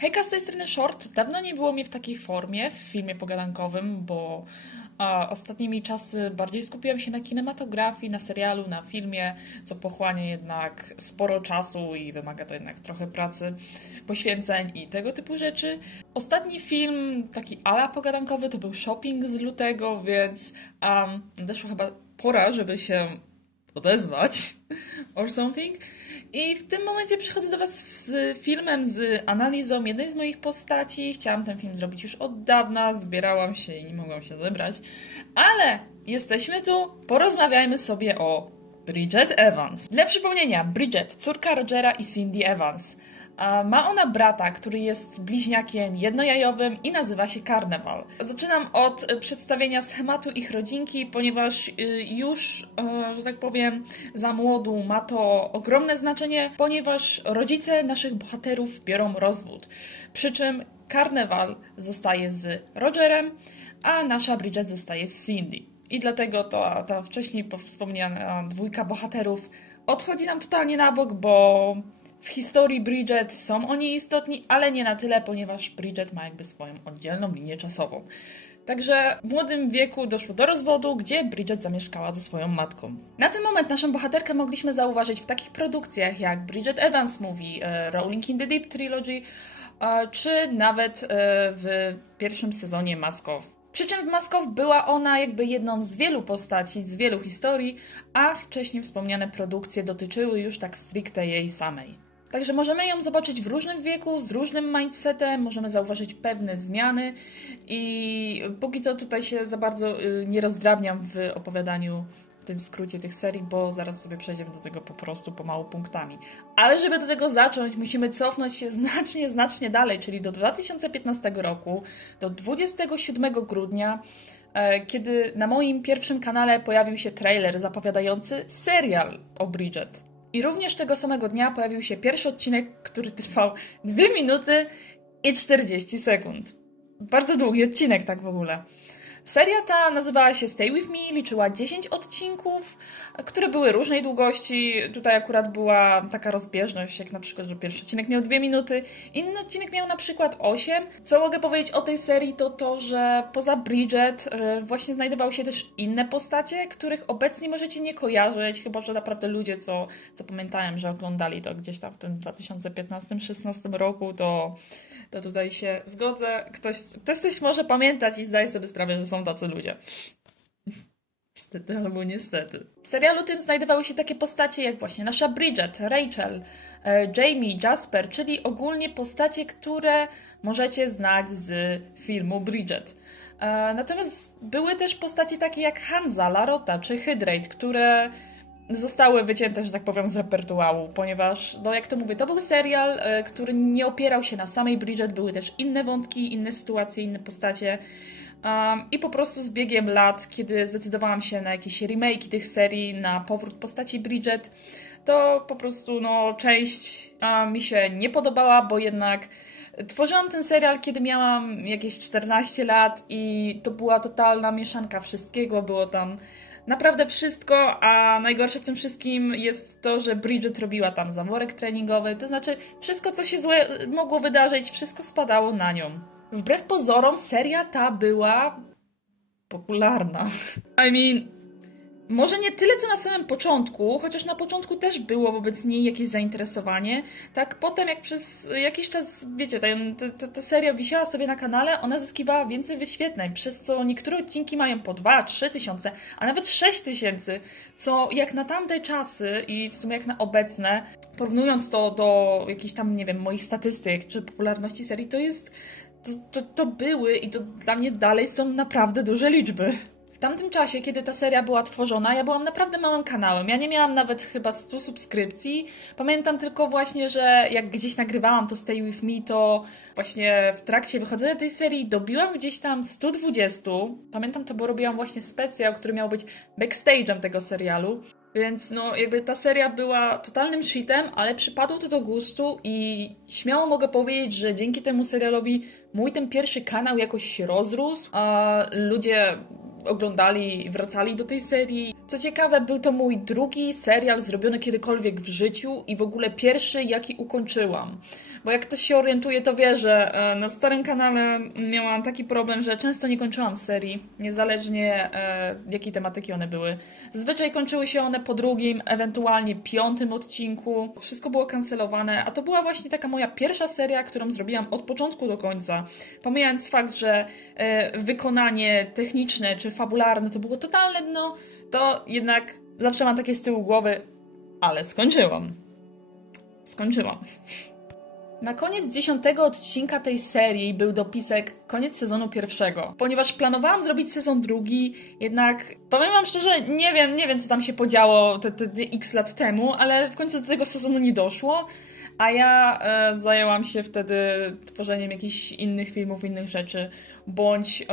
Hejka, z tej strony Short. Dawno nie było mnie w takiej formie w filmie pogadankowym, bo ostatnimi czasy bardziej skupiłam się na kinematografii, na serialu, na filmie, co pochłania jednak sporo czasu i wymaga to jednak trochę pracy, poświęceń i tego typu rzeczy. Ostatni film, taki ala pogadankowy, to był Shopping z lutego, więc nadeszła chyba pora, żeby się odezwać or something. I w tym momencie przychodzę do Was z filmem, z analizą jednej z moich postaci. Chciałam ten film zrobić już od dawna, zbierałam się i nie mogłam się zebrać. Ale jesteśmy tu, porozmawiajmy sobie o Bridget Evans. Dla przypomnienia, Bridget, córka Rogera i Cindy Evans. Ma ona brata, który jest bliźniakiem jednojajowym i nazywa się Carnival. Zaczynam od przedstawienia schematu ich rodzinki, ponieważ już, że tak powiem, za młodu ma to ogromne znaczenie, ponieważ rodzice naszych bohaterów biorą rozwód. Przy czym Carnival zostaje z Rogerem, a nasza Bridget zostaje z Cindy. I dlatego ta wcześniej wspomniana dwójka bohaterów odchodzi nam totalnie na bok, bo w historii Bridget są oni istotni, ale nie na tyle, ponieważ Bridget ma jakby swoją oddzielną linię czasową. Także w młodym wieku doszło do rozwodu, gdzie Bridget zamieszkała ze swoją matką. Na ten moment naszą bohaterkę mogliśmy zauważyć w takich produkcjach jak Bridget Evans Movie, Rolling in the Deep Trilogy, czy nawet w pierwszym sezonie Mask Off. Przy czym w Mask Off była ona jakby jedną z wielu postaci, z wielu historii, a wcześniej wspomniane produkcje dotyczyły już tak stricte jej samej. Także możemy ją zobaczyć w różnym wieku, z różnym mindsetem, możemy zauważyć pewne zmiany i póki co tutaj się za bardzo nie rozdrabniam w opowiadaniu, w tym skrócie tych serii, bo zaraz sobie przejdziemy do tego po prostu pomału punktami. Ale żeby do tego zacząć, musimy cofnąć się znacznie dalej, czyli do 2015 roku, do 27 grudnia, kiedy na moim pierwszym kanale pojawił się trailer zapowiadający serial o Bridget. I również tego samego dnia pojawił się pierwszy odcinek, który trwał 2 minuty i 40 sekund. Bardzo długi odcinek tak w ogóle. Seria ta nazywała się Stay With Me, liczyła 10 odcinków, które były różnej długości. Tutaj akurat była taka rozbieżność, jak na przykład, że pierwszy odcinek miał 2 minuty, inny odcinek miał na przykład 8. Co mogę powiedzieć o tej serii, to to, że poza Bridget właśnie znajdowały się też inne postacie, których obecnie możecie nie kojarzyć, chyba że naprawdę ludzie, co pamiętałem, że oglądali to gdzieś tam w tym 2015-16 roku, to tutaj się zgodzę. Ktoś coś może pamiętać i zdaje sobie sprawę, że są tacy ludzie. Niestety albo niestety. W serialu tym znajdowały się takie postacie jak właśnie nasza Bridget, Rachel, Jamie, Jasper, czyli ogólnie postacie, które możecie znać z filmu Bridget. Natomiast były też postacie takie jak Hansa, Larota czy Hydrate, które zostały wycięte, że tak powiem, z repertuaru, ponieważ, no jak to mówię, to był serial, który nie opierał się na samej Bridget, były też inne wątki, inne sytuacje, inne postacie i po prostu z biegiem lat, kiedy zdecydowałam się na jakieś remake'i tych serii, na powrót postaci Bridget, to po prostu część mi się nie podobała, bo jednak tworzyłam ten serial, kiedy miałam jakieś 14 lat i to była totalna mieszanka wszystkiego, było tam naprawdę wszystko, a najgorsze w tym wszystkim jest to, że Bridget robiła tam zaworek treningowy, to znaczy wszystko, co się złe mogło wydarzyć, wszystko spadało na nią. Wbrew pozorom seria ta była popularna. Może nie tyle, co na samym początku, chociaż na początku też było wobec niej jakieś zainteresowanie. Tak potem, jak przez jakiś czas, wiecie, ta seria wisiała sobie na kanale, ona zyskiwała więcej wyświetleń, przez co niektóre odcinki mają po 2-3 tysiące, a nawet 6 tysięcy, co jak na tamte czasy i w sumie jak na obecne, porównując to do jakichś tam, nie wiem, moich statystyk czy popularności serii, to były i to dla mnie dalej są naprawdę duże liczby. W tamtym czasie, kiedy ta seria była tworzona, ja byłam naprawdę małym kanałem. Ja nie miałam nawet chyba 100 subskrypcji. Pamiętam tylko właśnie, że jak gdzieś nagrywałam to Stay With Me, to właśnie w trakcie wychodzenia tej serii dobiłam gdzieś tam 120. Pamiętam to, bo robiłam właśnie specjał, który miał być backstage'em tego serialu. Więc jakby ta seria była totalnym shitem, ale przypadło to do gustu i śmiało mogę powiedzieć, że dzięki temu serialowi mój ten pierwszy kanał jakoś się rozrósł, a ludzie oglądali i wracali do tej serii. Co ciekawe, był to mój drugi serial zrobiony kiedykolwiek w życiu i w ogóle pierwszy, jaki ukończyłam. Bo jak ktoś się orientuje, to wie, że na starym kanale miałam taki problem, że często nie kończyłam serii, niezależnie jakiej tematyki one były. Zazwyczaj kończyły się one po drugim, ewentualnie piątym odcinku. Wszystko było kancelowane, a to była właśnie taka moja pierwsza seria, którą zrobiłam od początku do końca. Pomijając fakt, że wykonanie techniczne czy fabularne to było totalne dno, to jednak zawsze mam takie z tyłu głowy, ale skończyłam. Na koniec 10. odcinka tej serii był dopisek koniec sezonu pierwszego. Ponieważ planowałam zrobić sezon drugi, jednak powiem wam szczerze, nie wiem co tam się podziało te x lat temu, ale w końcu do tego sezonu nie doszło, a ja zajęłam się wtedy tworzeniem jakichś innych filmów, innych rzeczy, bądź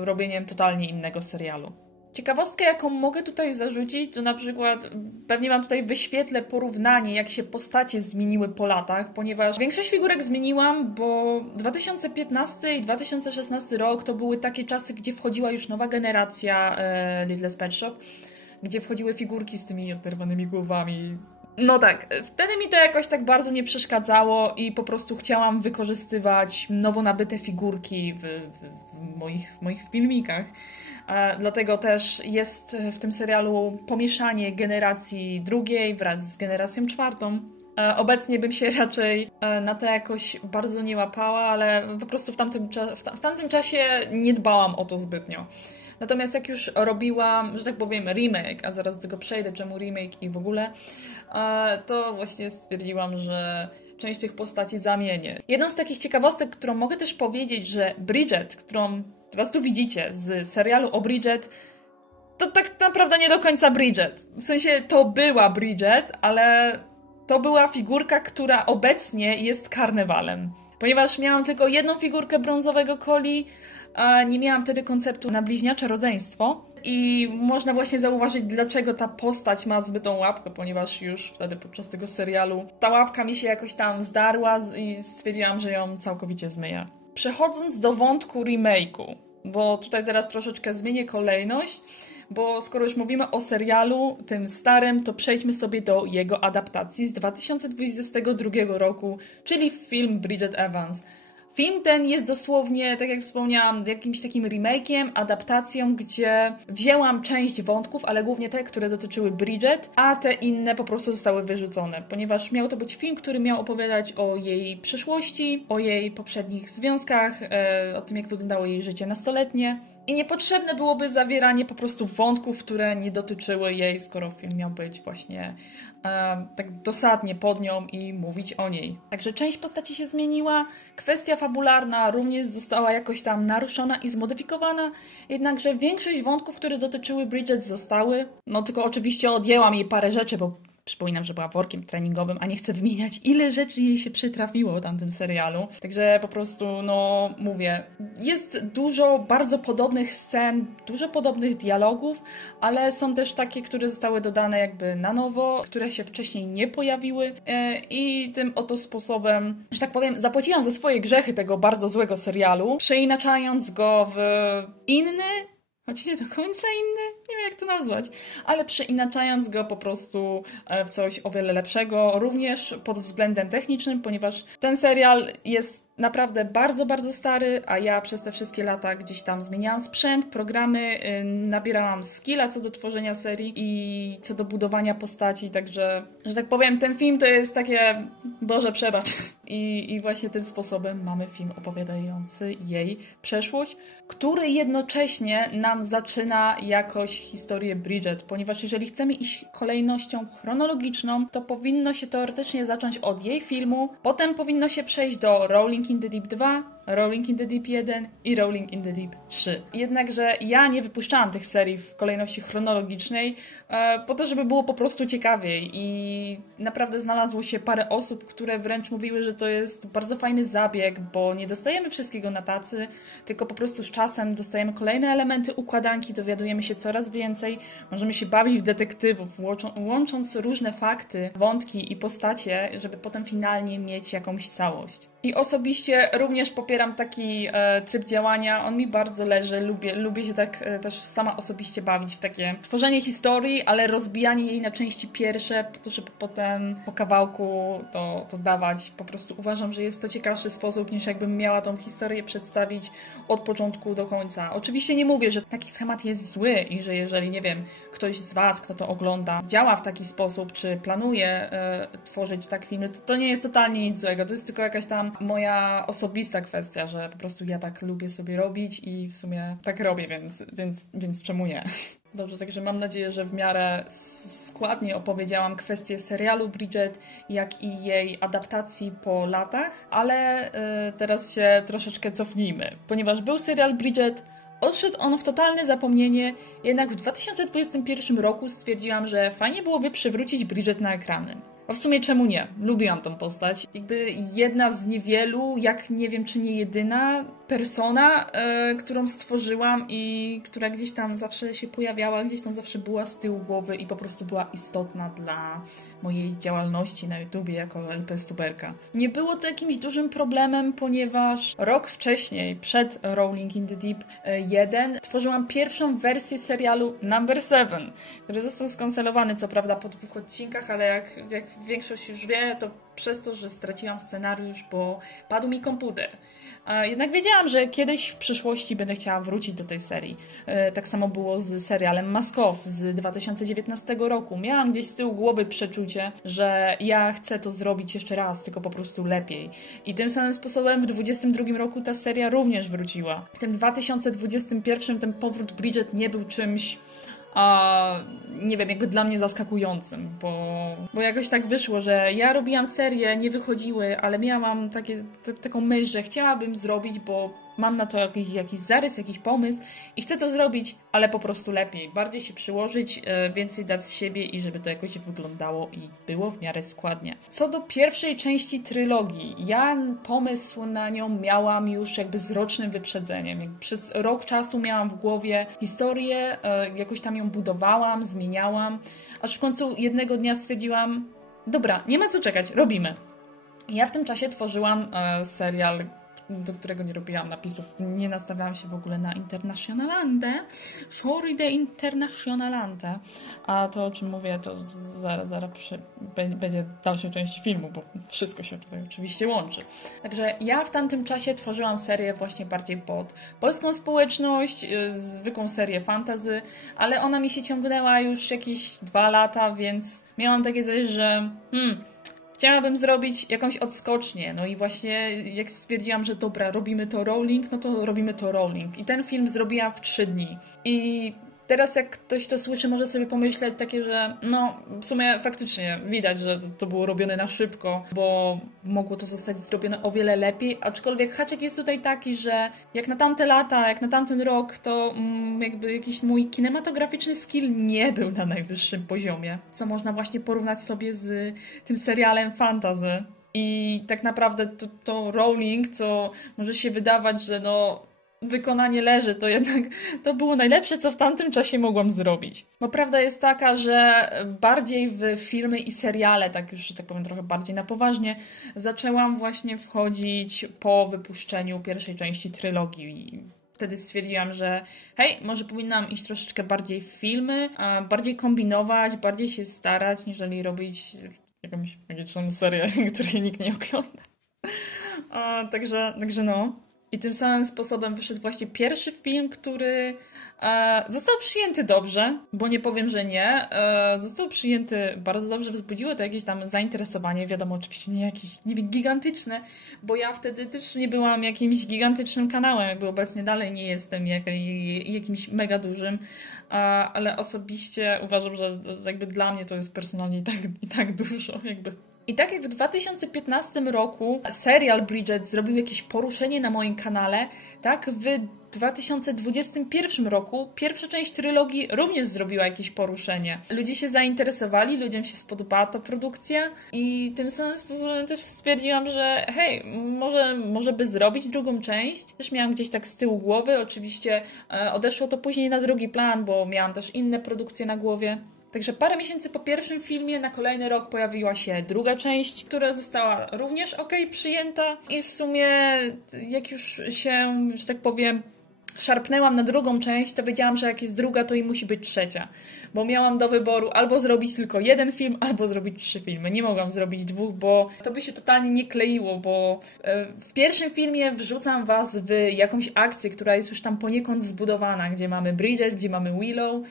robieniem totalnie innego serialu. Ciekawostkę, jaką mogę tutaj zarzucić, to na przykład pewnie wam tutaj wyświetlę porównanie, jak się postacie zmieniły po latach, ponieważ większość figurek zmieniłam, bo 2015 i 2016 rok to były takie czasy, gdzie wchodziła już nowa generacja Littlest Pet Shop, gdzie wchodziły figurki z tymi oderwanymi głowami. No tak, wtedy mi to jakoś tak bardzo nie przeszkadzało i po prostu chciałam wykorzystywać nowo nabyte figurki w moich filmikach. Dlatego też jest w tym serialu pomieszanie generacji drugiej wraz z generacją czwartą. Obecnie bym się raczej na to jakoś bardzo nie łapała, ale po prostu w tamtym czasie nie dbałam o to zbytnio. Natomiast jak już robiłam, że tak powiem, remake, a zaraz do tego przejdę, czemu remake i w ogóle, to właśnie stwierdziłam, że część tych postaci zamienię. Jedną z takich ciekawostek, którą mogę też powiedzieć, że Bridget, którą teraz tu widzicie z serialu o Bridget, to tak naprawdę nie do końca Bridget. W sensie to była Bridget, ale to była figurka, która obecnie jest karnewalem. Ponieważ miałam tylko jedną figurkę brązowego Collie, a nie miałam wtedy konceptu na bliźniacze rodzeństwo. I można właśnie zauważyć, dlaczego ta postać ma zbytą łapkę, ponieważ już wtedy podczas tego serialu ta łapka mi się jakoś tam zdarła i stwierdziłam, że ją całkowicie zmyję. Przechodząc do wątku remake'u, bo tutaj teraz troszeczkę zmienię kolejność, bo skoro już mówimy o serialu, tym starym, to przejdźmy sobie do jego adaptacji z 2022 roku, czyli film Bridget Evans. Film ten jest dosłownie, tak jak wspomniałam, jakimś takim remake'iem, adaptacją, gdzie wzięłam część wątków, ale głównie te, które dotyczyły Bridget, a te inne po prostu zostały wyrzucone, ponieważ miał to być film, który miał opowiadać o jej przeszłości, o jej poprzednich związkach, o tym, jak wyglądało jej życie nastoletnie. I niepotrzebne byłoby zawieranie po prostu wątków, które nie dotyczyły jej, skoro film miał być właśnie tak dosadnie pod nią i mówić o niej. Także część postaci się zmieniła, kwestia fabularna również została jakoś tam naruszona i zmodyfikowana, jednakże większość wątków, które dotyczyły Bridget zostały. No tylko oczywiście odjęłam jej parę rzeczy, bo przypominam, że była workiem treningowym, a nie chcę wymieniać, ile rzeczy jej się przytrafiło w tamtym serialu. Także po prostu, no mówię, jest dużo bardzo podobnych scen, dużo podobnych dialogów, ale są też takie, które zostały dodane jakby na nowo, które się wcześniej nie pojawiły i tym oto sposobem, że tak powiem, zapłaciłam za swoje grzechy tego bardzo złego serialu, przeinaczając go w inny, choć nie do końca inny, nie wiem jak to nazwać, ale przeinaczając go po prostu w coś o wiele lepszego, również pod względem technicznym, ponieważ ten serial jest naprawdę bardzo, bardzo stary, a ja przez te wszystkie lata gdzieś tam zmieniałam sprzęt, programy, nabierałam skilla co do tworzenia serii i co do budowania postaci, także, że tak powiem, ten film to jest takie, Boże przebacz. I właśnie tym sposobem mamy film opowiadający jej przeszłość, który jednocześnie nam zaczyna jakoś historię Bridget, ponieważ jeżeli chcemy iść kolejnością chronologiczną, to powinno się teoretycznie zacząć od jej filmu, potem powinno się przejść do Rolling in the Deep 2, Rolling in the Deep 1 i Rolling in the Deep 3. Jednakże ja nie wypuszczałam tych serii w kolejności chronologicznej po to, żeby było po prostu ciekawiej i naprawdę znalazło się parę osób, które wręcz mówiły, że to jest bardzo fajny zabieg, bo nie dostajemy wszystkiego na tacy, tylko po prostu z czasem dostajemy kolejne elementy układanki, dowiadujemy się coraz więcej, możemy się bawić w detektywów, łącząc różne fakty, wątki i postacie, żeby potem finalnie mieć jakąś całość. I osobiście również popieram popieram taki tryb działania, on mi bardzo leży, lubię się tak też sama osobiście bawić w takie tworzenie historii, ale rozbijanie jej na części pierwsze, po to, żeby potem po kawałku to dawać. Po prostu uważam, że jest to ciekawszy sposób, niż jakbym miała tą historię przedstawić od początku do końca. Oczywiście nie mówię, że taki schemat jest zły i że jeżeli, nie wiem, ktoś z Was, kto to ogląda, działa w taki sposób, czy planuje tworzyć tak filmy, to nie jest totalnie nic złego. To jest tylko jakaś tam moja osobista kwestia, że po prostu ja tak lubię sobie robić i w sumie tak robię, więc czemu nie? Dobrze, także mam nadzieję, że w miarę składnie opowiedziałam kwestię serialu Bridget, jak i jej adaptacji po latach, ale teraz się troszeczkę cofnijmy. Ponieważ był serial Bridget, odszedł on w totalne zapomnienie, jednak w 2021 roku stwierdziłam, że fajnie byłoby przywrócić Bridget na ekrany. A w sumie czemu nie? Lubiłam tą postać. Jakby jedna z niewielu, jak nie wiem czy nie jedyna persona, którą stworzyłam i która gdzieś tam zawsze się pojawiała, gdzieś tam zawsze była z tyłu głowy i po prostu była istotna dla mojej działalności na YouTubie jako LPStuberka. Nie było to jakimś dużym problemem, ponieważ rok wcześniej, przed Rolling in the Deep 1, tworzyłam pierwszą wersję serialu Number 7, który został skancelowany co prawda po 2 odcinkach, ale jak większość już wie, to przez to, że straciłam scenariusz, bo padł mi komputer. Jednak wiedziałam, że kiedyś w przyszłości będę chciała wrócić do tej serii. Tak samo było z serialem Mask Off z 2019 roku. Miałam gdzieś z tyłu głowy przeczucie, że ja chcę to zrobić jeszcze raz, tylko po prostu lepiej. I tym samym sposobem w 2022 roku ta seria również wróciła. W tym 2021 ten powrót Bridget nie był czymś nie wiem, jakby dla mnie zaskakującym, bo jakoś tak wyszło, że ja robiłam serię, nie wychodziły, ale miałam taką myśl, że chciałabym zrobić, bo mam na to jakiś zarys, jakiś pomysł i chcę to zrobić, ale po prostu lepiej. Bardziej się przyłożyć, więcej dać z siebie i żeby to jakoś wyglądało i było w miarę składnie. Co do pierwszej części trylogii, ja pomysł na nią miałam już jakby z rocznym wyprzedzeniem. Przez rok czasu miałam w głowie historię, jakoś tam ją budowałam, zmieniałam, aż w końcu jednego dnia stwierdziłam, dobra, nie ma co czekać, robimy. Ja w tym czasie tworzyłam serial, do którego nie robiłam napisów, nie nastawiałam się w ogóle na Internationalante. Sorry, the Internationalante. A to, o czym mówię, to zaraz będzie w dalszej części filmu, bo wszystko się tutaj oczywiście łączy. Także ja w tamtym czasie tworzyłam serię właśnie bardziej pod polską społeczność, zwykłą serię fantasy, ale ona mi się ciągnęła już jakieś 2 lata, więc miałam takie coś, że chciałabym zrobić jakąś odskocznię, no i właśnie jak stwierdziłam, że dobra, robimy to Rowling, no to robimy to Rowling. I ten film zrobiłam w 3 dni. I teraz jak ktoś to słyszy, może sobie pomyśleć takie, że no w sumie faktycznie widać, że to było robione na szybko, bo mogło to zostać zrobione o wiele lepiej, aczkolwiek haczyk jest tutaj taki, że jak na tamte lata, jak na tamten rok, to jakby jakiś mój kinematograficzny skill nie był na najwyższym poziomie, co można właśnie porównać sobie z tym serialem fantasy. I tak naprawdę to Rowling, co może się wydawać, że no wykonanie leży, to jednak to było najlepsze, co w tamtym czasie mogłam zrobić. Bo prawda jest taka, że bardziej w filmy i seriale, tak już, że tak powiem, trochę bardziej na poważnie, zaczęłam właśnie wchodzić po wypuszczeniu pierwszej części trylogii. I wtedy stwierdziłam, że hej, może powinnam iść troszeczkę bardziej w filmy, bardziej kombinować, bardziej się starać, niżeli robić jakąś magiczną serię, której nikt nie ogląda. Także no. I tym samym sposobem wyszedł właśnie pierwszy film, który został przyjęty dobrze, bo nie powiem, że nie. Został przyjęty bardzo dobrze, wzbudziło to jakieś tam zainteresowanie, wiadomo, oczywiście nie jakieś gigantyczne, bo ja wtedy też nie byłam jakimś gigantycznym kanałem, jakby obecnie dalej nie jestem jakimś mega dużym, ale osobiście uważam, że jakby dla mnie to jest personalnie i tak dużo, jakby. I tak jak w 2015 roku serial Bridget zrobił jakieś poruszenie na moim kanale, tak w 2021 roku pierwsza część trylogii również zrobiła jakieś poruszenie. Ludzie się zainteresowali, ludziom się spodobała ta produkcja i tym samym sposobem też stwierdziłam, że hej, może by zrobić drugą część. Też miałam gdzieś tak z tyłu głowy, oczywiście odeszło to później na drugi plan, bo miałam też inne produkcje na głowie. Także parę miesięcy po pierwszym filmie na kolejny rok pojawiła się druga część, która została również przyjęta i w sumie jak już się, że tak powiem, szarpnęłam na drugą część, to wiedziałam, że jak jest druga, to i musi być trzecia. Bo miałam do wyboru albo zrobić tylko jeden film, albo zrobić 3 filmy. Nie mogłam zrobić 2, bo to by się totalnie nie kleiło, bo w pierwszym filmie wrzucam was w jakąś akcję, która jest już tam poniekąd zbudowana, gdzie mamy Bridget, gdzie mamy Willow.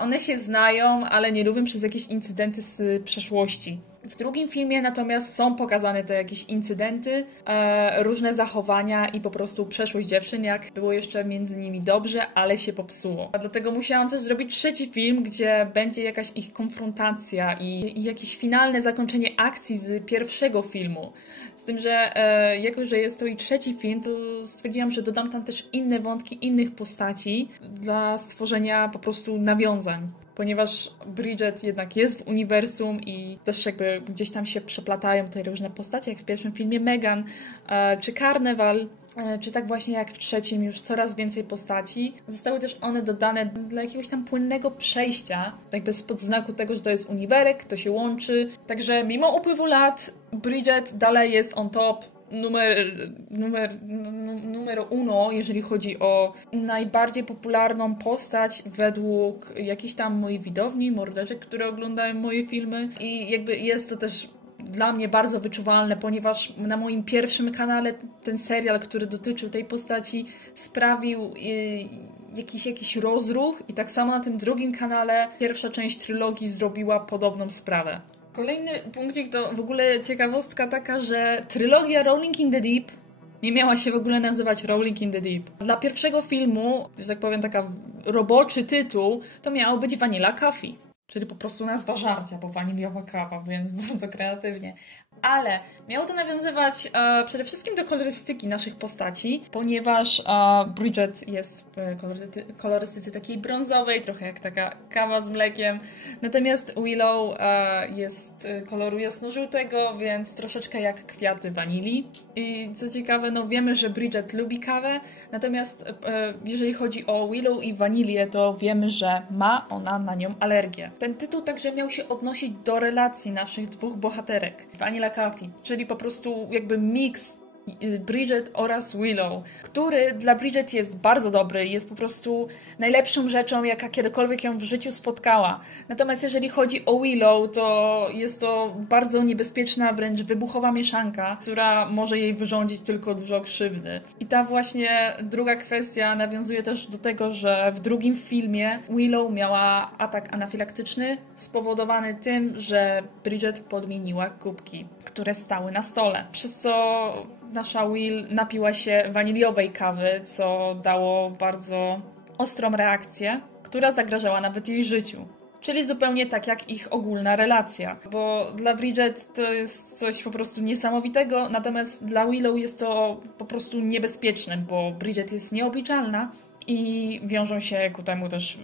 One się znają, ale nie lubią przez jakieś incydenty z przeszłości. W drugim filmie natomiast są pokazane te jakieś incydenty, różne zachowania i po prostu przeszłość dziewczyn, jak było jeszcze między nimi dobrze, ale się popsuło. Dlatego musiałam też zrobić trzeci film, gdzie będzie jakaś ich konfrontacja i jakieś finalne zakończenie akcji z pierwszego filmu. Z tym, że jako, że jest to i trzeci film, to stwierdziłam, że dodam tam też inne wątki innych postaci dla stworzenia po prostu nawiązań. Ponieważ Bridget jednak jest w uniwersum i też jakby gdzieś tam się przeplatają te różne postacie, jak w pierwszym filmie Megan, czy Carnival, czy tak właśnie jak w trzecim już coraz więcej postaci. Zostały też one dodane dla jakiegoś tam płynnego przejścia, jakby spod znaku tego, że to jest uniwerek, to się łączy. Także mimo upływu lat Bridget dalej jest on top. Numer uno, jeżeli chodzi o najbardziej popularną postać według jakiejś tam mojej widowni, mordeczek, które oglądają moje filmy. I jakby jest to też dla mnie bardzo wyczuwalne, ponieważ na moim pierwszym kanale ten serial, który dotyczył tej postaci, sprawił jakiś rozruch i tak samo na tym drugim kanale pierwsza część trylogii zrobiła podobną sprawę. Kolejny punkcik to w ogóle ciekawostka taka, że trylogia Rolling in the Deep nie miała się w ogóle nazywać Rolling in the Deep. Dla pierwszego filmu, że tak powiem taka roboczy tytuł, to miało być Vanilla Coffee. Czyli po prostu nazwa żarcia, bo waniliowa kawa, więc bardzo kreatywnie. Ale miało to nawiązywać przede wszystkim do kolorystyki naszych postaci, ponieważ Bridget jest w kolorystyce takiej brązowej, trochę jak taka kawa z mlekiem. Natomiast Willow jest koloru jasnożółtego, więc troszeczkę jak kwiaty wanilii. I co ciekawe, no wiemy, że Bridget lubi kawę, natomiast jeżeli chodzi o Willow i wanilię, to wiemy, że ma ona na nią alergię. Ten tytuł także miał się odnosić do relacji naszych dwóch bohaterek. Vanilla Coffee, czyli po prostu jakby miks Bridget oraz Willow, który dla Bridget jest bardzo dobry, jest po prostu najlepszą rzeczą, jaka kiedykolwiek ją w życiu spotkała. Natomiast jeżeli chodzi o Willow, to jest to bardzo niebezpieczna, wręcz wybuchowa mieszanka, która może jej wyrządzić tylko dużo krzywdy. I ta właśnie druga kwestia nawiązuje też do tego, że w drugim filmie Willow miała atak anafilaktyczny spowodowany tym, że Bridget podmieniła kubki, które stały na stole, przez co nasza Will napiła się waniliowej kawy, co dało bardzo ostrą reakcję, która zagrażała nawet jej życiu. Czyli zupełnie tak jak ich ogólna relacja. Bo dla Bridget to jest coś po prostu niesamowitego, natomiast dla Willow jest to po prostu niebezpieczne, bo Bridget jest nieobliczalna i wiążą się ku temu też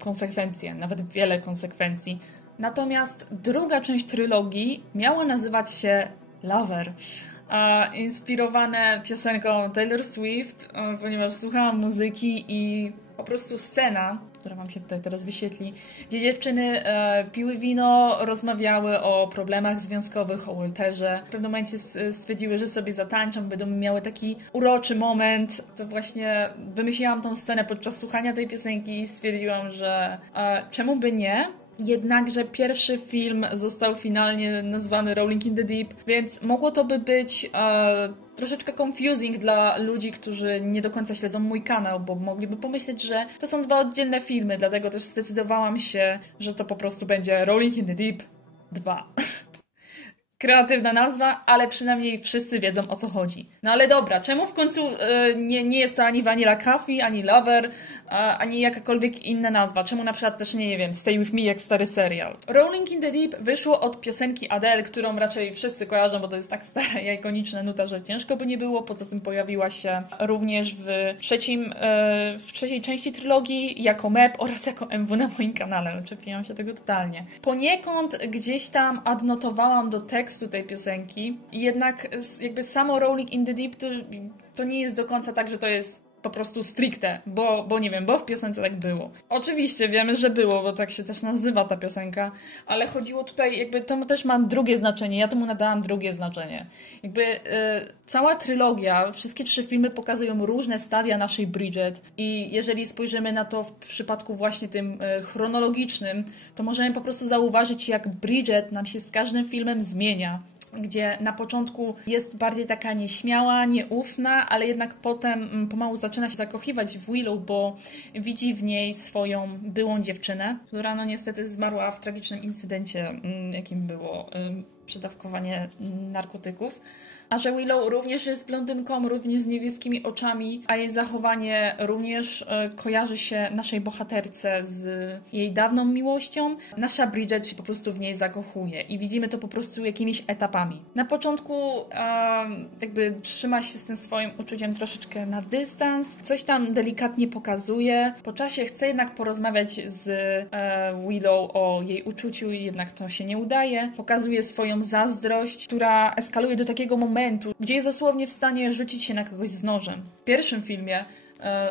konsekwencje, nawet wiele konsekwencji. Natomiast druga część trylogii miała nazywać się Lover. Inspirowane piosenką Taylor Swift, ponieważ słuchałam muzyki i po prostu scena, która wam się tutaj teraz wyświetli, gdzie dziewczyny piły wino, rozmawiały o problemach związkowych, o Walterze. W pewnym momencie stwierdziły, że sobie zatańczą, będą miały taki uroczy moment. To właśnie wymyśliłam tą scenę podczas słuchania tej piosenki i stwierdziłam, że czemu by nie? Jednakże pierwszy film został finalnie nazwany Rolling in the Deep, więc mogło to by być troszeczkę confusing dla ludzi, którzy nie do końca śledzą mój kanał, bo mogliby pomyśleć, że to są dwa oddzielne filmy, dlatego też zdecydowałam się, że to po prostu będzie Rolling in the Deep 2. Kreatywna nazwa, ale przynajmniej wszyscy wiedzą, o co chodzi. No ale dobra, czemu w końcu nie jest to ani Vanilla Coffee, ani Lover, ani jakakolwiek inna nazwa? Czemu na przykład też nie wiem, Stay With Me jak stary serial? Rolling in the Deep wyszło od piosenki Adele, którą raczej wszyscy kojarzą, bo to jest tak stara i ikoniczna nuta, że ciężko by nie było. Poza tym pojawiła się również w trzeciej części trylogii jako map oraz jako MW na moim kanale. Czepiłam się tego totalnie. Poniekąd gdzieś tam adnotowałam do tekstu tej piosenki, jednak jakby samo Rolling in the Deep to nie jest do końca tak, że to jest po prostu stricte, bo nie wiem, bo w piosence tak było. Oczywiście wiemy, że było, bo tak się też nazywa ta piosenka, ale chodziło tutaj, jakby to też ma drugie znaczenie, ja temu nadałam drugie znaczenie. Jakby cała trylogia, wszystkie 3 filmy pokazują różne stadia naszej Bridget i jeżeli spojrzymy na to w przypadku właśnie tym chronologicznym, to możemy po prostu zauważyć, jak Bridget nam się z każdym filmem zmienia, gdzie na początku jest bardziej taka nieśmiała, nieufna, ale jednak potem pomału zaczyna się zakochiwać w Willow, bo widzi w niej swoją byłą dziewczynę, która no niestety zmarła w tragicznym incydencie, jakim było przedawkowanie narkotyków. A że Willow również jest blondynką, również z niebieskimi oczami, a jej zachowanie również kojarzy się naszej bohaterce z jej dawną miłością, nasza Bridget się po prostu w niej zakochuje i widzimy to po prostu jakimiś etapami. Na początku jakby trzyma się z tym swoim uczuciem troszeczkę na dystans, coś tam delikatnie pokazuje, po czasie chce jednak porozmawiać z Willow o jej uczuciu i jednak to się nie udaje. Pokazuje swoją zazdrość, która eskaluje do takiego momentu, gdzie jest dosłownie w stanie rzucić się na kogoś z nożem. W pierwszym filmie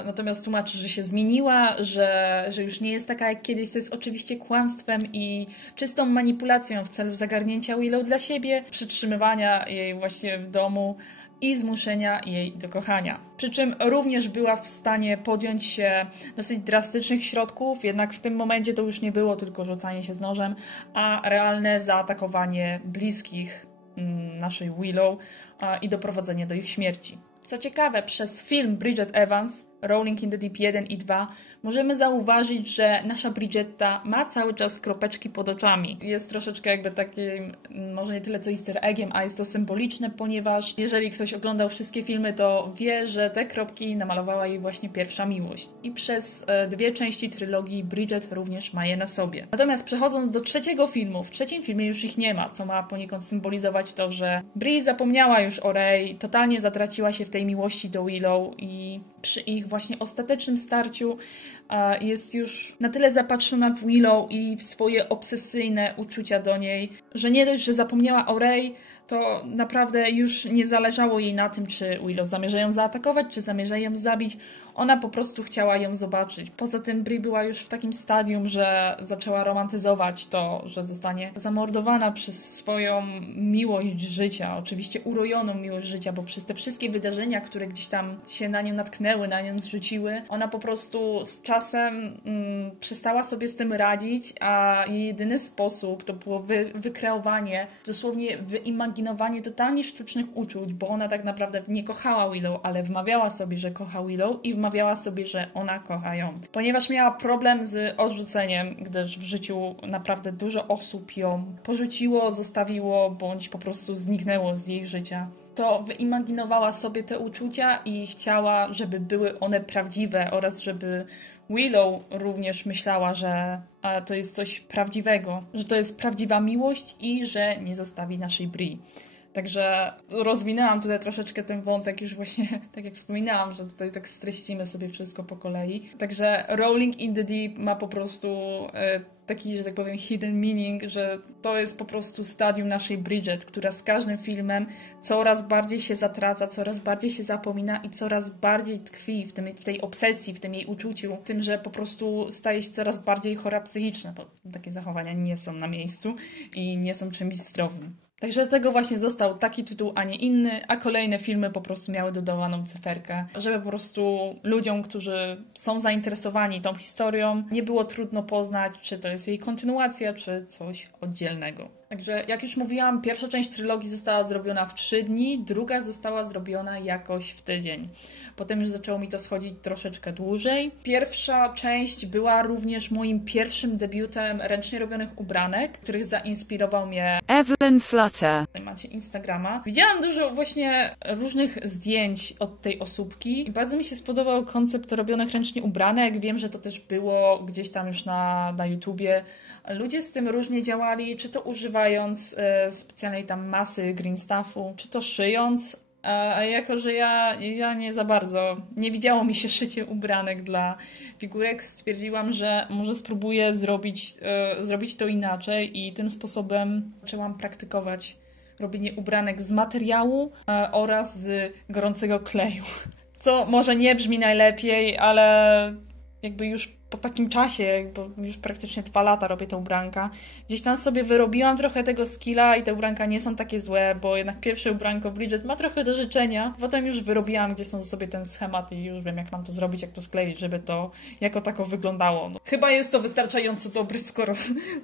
natomiast tłumaczy, że się zmieniła, że już nie jest taka jak kiedyś, co jest oczywiście kłamstwem i czystą manipulacją w celu zagarnięcia Willow dla siebie, przytrzymywania jej właśnie w domu i zmuszenia jej do kochania. Przy czym również była w stanie podjąć się dosyć drastycznych środków, jednak w tym momencie to już nie było tylko rzucanie się z nożem, a realne zaatakowanie bliskich naszej Willow i doprowadzenie do ich śmierci. Co ciekawe, przez film Bridget Evans, Rolling in the Deep 1 i 2, możemy zauważyć, że nasza Bridgetta ma cały czas kropeczki pod oczami. Jest troszeczkę jakby takim, może nie tyle co easter eggiem, a jest to symboliczne, ponieważ jeżeli ktoś oglądał wszystkie filmy, to wie, że te kropki namalowała jej właśnie pierwsza miłość. I przez 2 części trylogii Bridget również ma je na sobie. Natomiast przechodząc do trzeciego filmu, w trzecim filmie już ich nie ma, co ma poniekąd symbolizować to, że Bree zapomniała już o Rey, totalnie zatraciła się w tej miłości do Willow i przy ich właśnie ostatecznym starciu jest już na tyle zapatrzona w Willow i w swoje obsesyjne uczucia do niej, że nie dość, że zapomniała o Rey, to naprawdę już nie zależało jej na tym, czy Willow zamierza ją zaatakować, czy zamierza ją zabić. Ona po prostu chciała ją zobaczyć. Poza tym Bree była już w takim stadium, że zaczęła romantyzować to, że zostanie zamordowana przez swoją miłość życia. Oczywiście urojoną miłość życia, bo przez te wszystkie wydarzenia, które gdzieś tam się na nią natknęły, na nią zrzuciły, ona po prostu z czasem przestała sobie z tym radzić, a jej jedyny sposób to było wykreowanie, dosłownie wyimaginowanie totalnie sztucznych uczuć, bo ona tak naprawdę nie kochała Willow, ale wmawiała sobie, że kocha Willow i wmawiała sobie, że ona kocha ją. Ponieważ miała problem z odrzuceniem, gdyż w życiu naprawdę dużo osób ją porzuciło, zostawiło, bądź po prostu zniknęło z jej życia, to wyimaginowała sobie te uczucia i chciała, żeby były one prawdziwe oraz żeby Willow również myślała, że to jest coś prawdziwego, że to jest prawdziwa miłość i że nie zostawi naszej Bree. Także rozwinęłam tutaj troszeczkę ten wątek, już właśnie tak jak wspominałam, że tutaj tak streścimy sobie wszystko po kolei. Także Rolling in the Deep ma po prostu taki, że tak powiem, hidden meaning, że to jest po prostu stadium naszej Bridget, która z każdym filmem coraz bardziej się zatraca, coraz bardziej się zapomina i coraz bardziej tkwi w tej obsesji, w tym jej uczuciu, w tym, że po prostu staje się coraz bardziej chora psychiczna, bo takie zachowania nie są na miejscu i nie są czymś zdrowym. Także dlatego właśnie został taki tytuł, a nie inny, a kolejne filmy po prostu miały dodawaną cyferkę, żeby po prostu ludziom, którzy są zainteresowani tą historią, nie było trudno poznać, czy to jest jej kontynuacja, czy coś oddzielnego. Także jak już mówiłam, pierwsza część trylogii została zrobiona w 3 dni, druga została zrobiona jakoś w tydzień. Potem już zaczęło mi to schodzić troszeczkę dłużej. Pierwsza część była również moim pierwszym debiutem ręcznie robionych ubranek, których zainspirował mnie Evelyn Flutter. Macie Instagrama. Widziałam dużo właśnie różnych zdjęć od tej osóbki i bardzo mi się spodobał koncept robionych ręcznie ubranek. Wiem, że to też było gdzieś tam już na YouTubie. Ludzie z tym różnie działali, czy to używając specjalnej tam masy green stuffu, czy to szyjąc. A jako, że ja nie za bardzo, nie widziało mi się szycie ubranek dla figurek, stwierdziłam, że może spróbuję zrobić to inaczej i tym sposobem zaczęłam praktykować robienie ubranek z materiału oraz z gorącego kleju. co może nie brzmi najlepiej, ale jakby już po takim czasie, bo już praktycznie 2 lata robię te ubranka, gdzieś tam sobie wyrobiłam trochę tego skilla i te ubranka nie są takie złe, bo jednak pierwsze ubranko Bridget ma trochę do życzenia. Potem już wyrobiłam gdzieś tam sobie ten schemat i już wiem, jak mam to zrobić, jak to skleić, żeby to jako tako wyglądało. No, chyba jest to wystarczająco dobry, skoro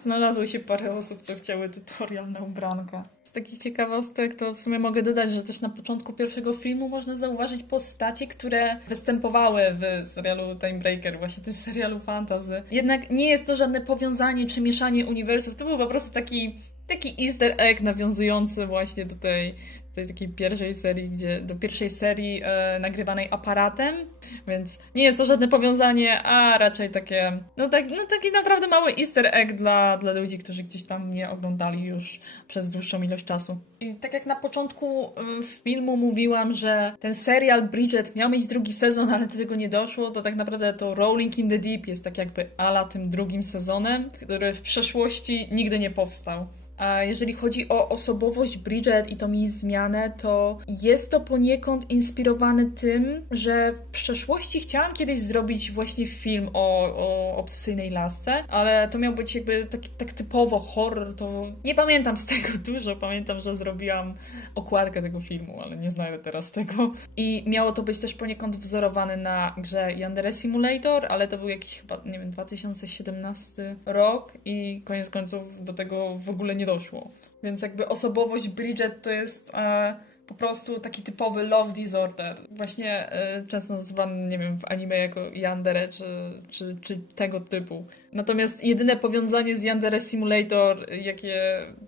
znalazło się parę osób, co chciały tutorial na ubranka. Z takich ciekawostek to w sumie mogę dodać, że też na początku pierwszego filmu można zauważyć postacie, które występowały w serialu Time Breaker, właśnie tym serialu fantasy. Jednak nie jest to żadne powiązanie czy mieszanie uniwersów, to był po prostu taki easter egg nawiązujący właśnie do tej takiej pierwszej serii, do pierwszej serii nagrywanej aparatem, więc nie jest to żadne powiązanie, a raczej takie, taki naprawdę mały easter egg dla ludzi, którzy gdzieś tam mnie oglądali już przez dłuższą ilość czasu. I tak jak na początku filmu mówiłam, że ten serial Bridget miał mieć drugi sezon, ale do tego nie doszło, to tak naprawdę to Rolling in the Deep jest tak jakby ala tym drugim sezonem, który w przeszłości nigdy nie powstał. A jeżeli chodzi o osobowość Bridget i tą jej zmianę, to jest to poniekąd inspirowane tym, że w przeszłości chciałam kiedyś zrobić właśnie film o obsesyjnej lasce, ale to miał być jakby tak typowo horror, to nie pamiętam z tego dużo, pamiętam, że zrobiłam okładkę tego filmu, ale nie znajdę teraz tego. I miało to być też poniekąd wzorowane na grze Yandere Simulator, ale to był jakiś chyba, nie wiem, 2017 rok i koniec końców do tego w ogóle nie doszło. Więc jakby osobowość Bridget to jest po prostu taki typowy love disorder. Właśnie często nazywany, nie wiem, w anime jako yandere czy tego typu. Natomiast jedyne powiązanie z Yandere Simulator, jakie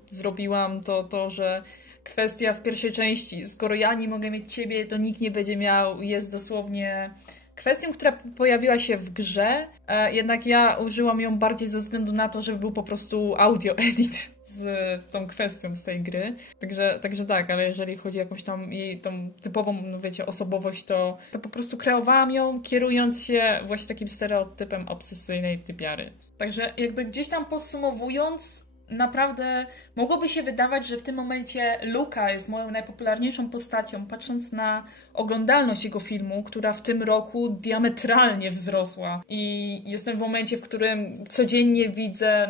zrobiłam, to że kwestia w pierwszej części, skoro ja nie mogę mieć ciebie, to nikt nie będzie miał, jest dosłownie kwestią, która pojawiła się w grze, jednak ja użyłam ją bardziej ze względu na to, żeby był po prostu audio edit z tą kwestią z tej gry. Także tak, ale jeżeli chodzi o jakąś tam jej tą typową, no wiecie, osobowość, to po prostu kreowałam ją, kierując się właśnie takim stereotypem obsesyjnej typiary. Także jakby gdzieś tam podsumowując, naprawdę mogłoby się wydawać, że w tym momencie Luka jest moją najpopularniejszą postacią, patrząc na oglądalność jego filmu, która w tym roku diametralnie wzrosła. I jestem w momencie, w którym codziennie widzę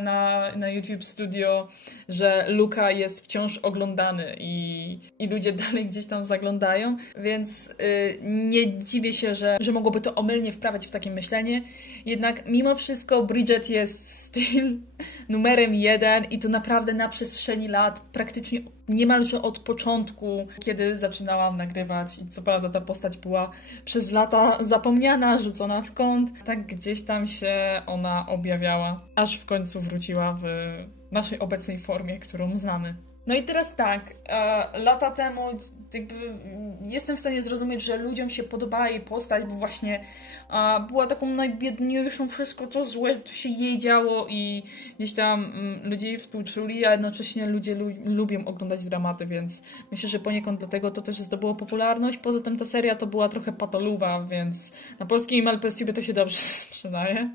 na YouTube Studio, że Luka jest wciąż oglądany i ludzie dalej gdzieś tam zaglądają, więc nie dziwię się, że mogłoby to omylnie wprawiać w takie myślenie. Jednak mimo wszystko Bridget jest still numerem 1 i to naprawdę na przestrzeni lat, praktycznie niemalże od początku, kiedy zaczynałam nagrywać i co prawda ta postać była przez lata zapomniana, rzucona w kąt, tak gdzieś tam się ona objawiała, aż w końcu wróciła w naszej obecnej formie, którą znamy. No i teraz tak, lata temu jakby jestem w stanie zrozumieć, że ludziom się podobała jej postać, bo właśnie była taką najbiedniejszą, wszystko co złe, to się jej działo i gdzieś tam ludzie jej współczuli, a jednocześnie ludzie lubią oglądać dramaty, więc myślę, że poniekąd dlatego to też zdobyło popularność. Poza tym ta seria to była trochę patoluwa, więc na polskim MLPSTube to się dobrze sprzedaje.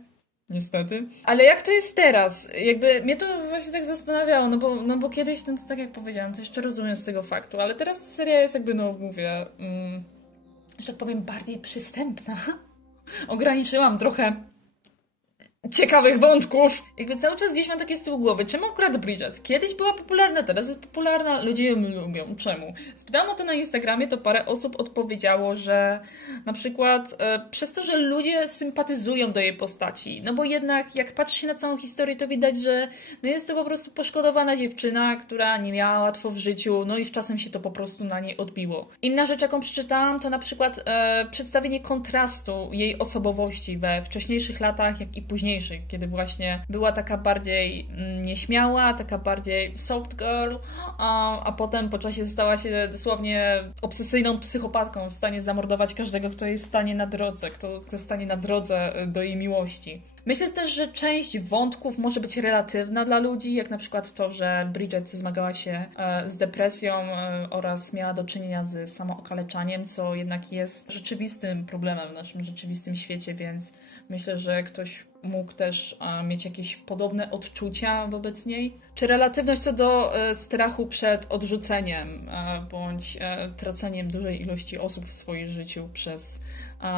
Niestety. Ale jak to jest teraz? Jakby mnie to właśnie tak zastanawiało, no bo kiedyś, no to tak jak powiedziałam, to jeszcze rozumiem z tego faktu, ale teraz seria jest jakby, no mówię, że tak powiem, bardziej przystępna. Ograniczyłam trochę ciekawych wątków. Jakby cały czas gdzieś mam takie z tyłu głowy. Czemu akurat Bridget? Kiedyś była popularna, teraz jest popularna, ludzie ją lubią. Czemu? Spytałam o to na Instagramie, to parę osób odpowiedziało, że na przykład przez to, że ludzie sympatyzują do jej postaci. No bo jednak jak patrzy się na całą historię, to widać, że no jest to po prostu poszkodowana dziewczyna, która nie miała łatwo w życiu, no i z czasem się to po prostu na niej odbiło. Inna rzecz, jaką przeczytałam, to na przykład przedstawienie kontrastu jej osobowości we wcześniejszych latach, jak i później, kiedy właśnie była taka bardziej nieśmiała, taka bardziej soft girl, a potem po czasie stała się dosłownie obsesyjną psychopatką w stanie zamordować każdego, kto jej stanie na drodze, kto stanie na drodze do jej miłości. Myślę też, że część wątków może być relatywna dla ludzi, jak na przykład to, że Bridget zmagała się z depresją oraz miała do czynienia z samookaleczaniem, co jednak jest rzeczywistym problemem w naszym rzeczywistym świecie, więc myślę, że ktoś mógł też mieć jakieś podobne odczucia wobec niej. Czy relatywność co do strachu przed odrzuceniem bądź traceniem dużej ilości osób w swoim życiu przez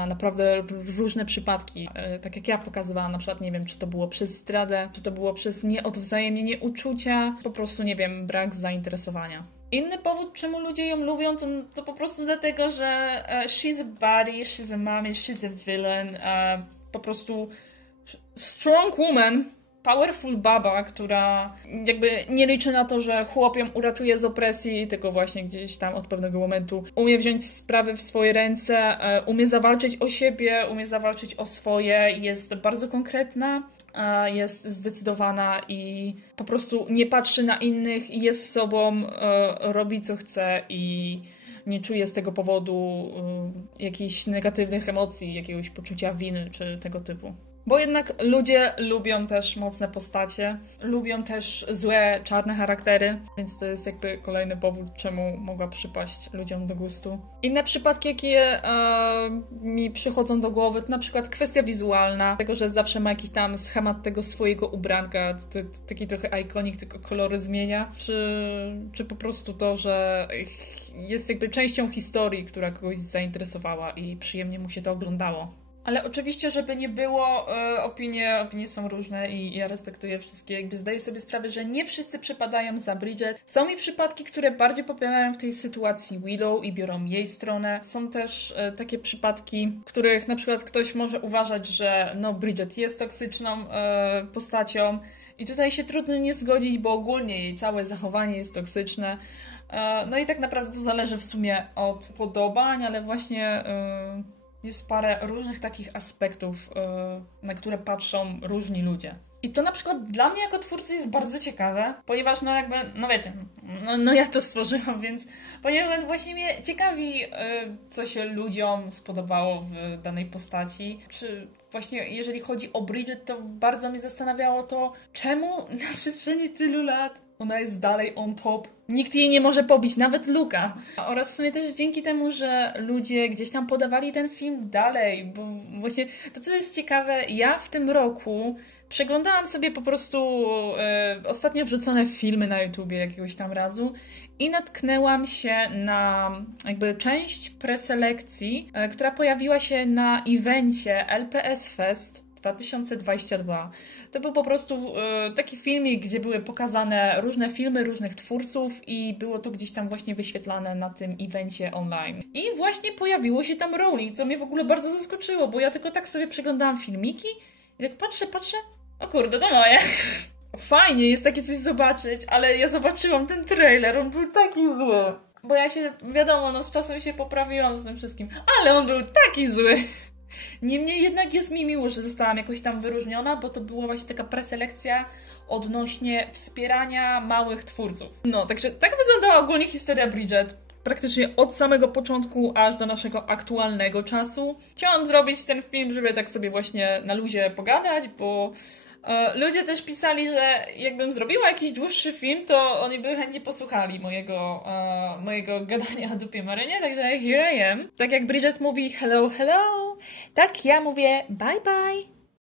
naprawdę różne przypadki. Tak jak ja pokazywałam, na przykład nie wiem, czy to było przez zdradę, czy to było przez nieodwzajemnienie uczucia, po prostu nie wiem, brak zainteresowania. Inny powód, czemu ludzie ją lubią, to po prostu dlatego, że she's a baddie, she's a mommy, she's a villain, po prostu strong woman, powerful baba, która jakby nie liczy na to, że chłop ją uratuje z opresji, tylko właśnie gdzieś tam od pewnego momentu umie wziąć sprawy w swoje ręce, umie zawalczyć o siebie, umie zawalczyć o swoje, jest bardzo konkretna, jest zdecydowana i po prostu nie patrzy na innych i jest sobą, robi co chce i nie czuje z tego powodu jakichś negatywnych emocji, jakiegoś poczucia winy czy tego typu. Bo jednak ludzie lubią też mocne postacie, lubią też złe, czarne charaktery, więc to jest jakby kolejny powód, czemu mogła przypaść ludziom do gustu. Inne przypadki, jakie mi przychodzą do głowy, to na przykład kwestia wizualna, tego, że zawsze ma jakiś tam schemat tego swojego ubranka, taki trochę ikonik, tylko kolory zmienia, czy po prostu to, że jest jakby częścią historii, która kogoś zainteresowała i przyjemnie mu się to oglądało. Ale oczywiście, żeby nie było, opinie są różne i ja respektuję wszystkie. Jakby zdaję sobie sprawę, że nie wszyscy przepadają za Bridget. Są mi przypadki, które bardziej popierają w tej sytuacji Willow i biorą jej stronę. Są też takie przypadki, w których na przykład ktoś może uważać, że no Bridget jest toksyczną postacią i tutaj się trudno nie zgodzić, bo ogólnie jej całe zachowanie jest toksyczne. No i tak naprawdę to zależy w sumie od podobań, ale właśnie jest parę różnych takich aspektów, na które patrzą różni ludzie. I to na przykład dla mnie jako twórcy jest bardzo ciekawe, ponieważ no jakby, no wiecie, no ja to stworzyłam, więc ponieważ właśnie mnie ciekawi, co się ludziom spodobało w danej postaci, czy właśnie jeżeli chodzi o Bridget, to bardzo mnie zastanawiało to, czemu na przestrzeni tylu lat ona jest dalej on top. Nikt jej nie może pobić, nawet Luka. Oraz w sumie też dzięki temu, że ludzie gdzieś tam podawali ten film dalej, bo właśnie to, co jest ciekawe, ja w tym roku przeglądałam sobie po prostu ostatnio wrzucone filmy na YouTubie jakiegoś tam razu i natknęłam się na jakby część preselekcji, która pojawiła się na evencie LPS Fest 2022. To był po prostu taki filmik, gdzie były pokazane różne filmy różnych twórców i było to gdzieś tam właśnie wyświetlane na tym evencie online. I właśnie pojawiło się tam Rowling, co mnie w ogóle bardzo zaskoczyło, bo ja tylko tak sobie przeglądałam filmiki i tak patrzę, o kurde, to moje. Fajnie jest takie coś zobaczyć, ale ja zobaczyłam ten trailer, on był taki zły. Bo ja się, wiadomo, no z czasem się poprawiłam z tym wszystkim, ale on był taki zły. Niemniej jednak jest mi miło, że zostałam jakoś tam wyróżniona, bo to była właśnie taka preselekcja odnośnie wspierania małych twórców. No, także tak wyglądała ogólnie historia Bridget. Praktycznie od samego początku aż do naszego aktualnego czasu. Chciałam zrobić ten film, żeby tak sobie właśnie na luzie pogadać, bo ludzie też pisali, że jakbym zrobiła jakiś dłuższy film, to oni by chętnie posłuchali mojego gadania o dupie Marynie, także here I am. Tak jak Bridget mówi hello, hello, tak ja mówię bye bye.